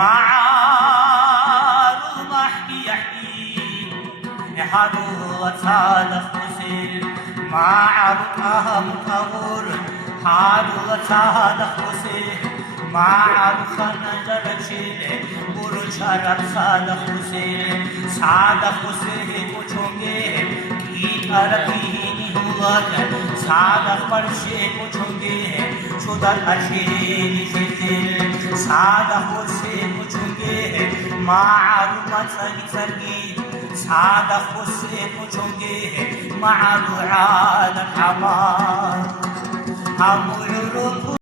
معارو محكي يحكي حدو تصالح مسير معارو تهم تور حدو تصالح مسير معارو خنجر چيلے برو شرب صالح مسير صالح مسير पूछोंगे की तरफी हुआ صالح परशे पूछोंगे शुदर अशीर صالح मुझसे पूछोंगे मालूमात सरगी صالح मुझसे पूछोंगे मालूमात हमार हम